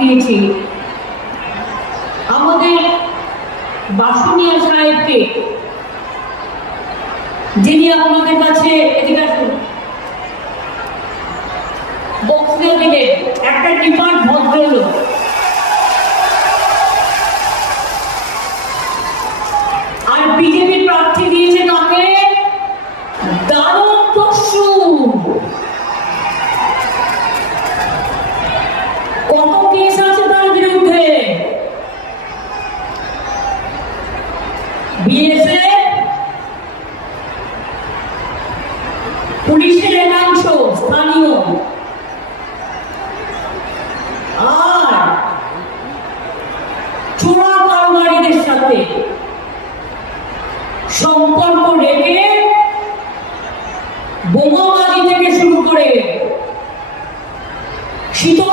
দিয়েছে আমাদের বাসুনিয়া সাহেবকে, যিনি আপনাদের কাছে বক্তব্য দিলেন, একটা ডিমান্ড ভদ্রলোক। আর বিজেপি প্রার্থী দিয়েছে তাকে দানব দস্যু। কত কেস আছে তার বিরুদ্ধে? বিএসএফ, পুলিশের একাংশ স্থানীয়, আর চোরা কারবারিদের সাথে সম্পর্ক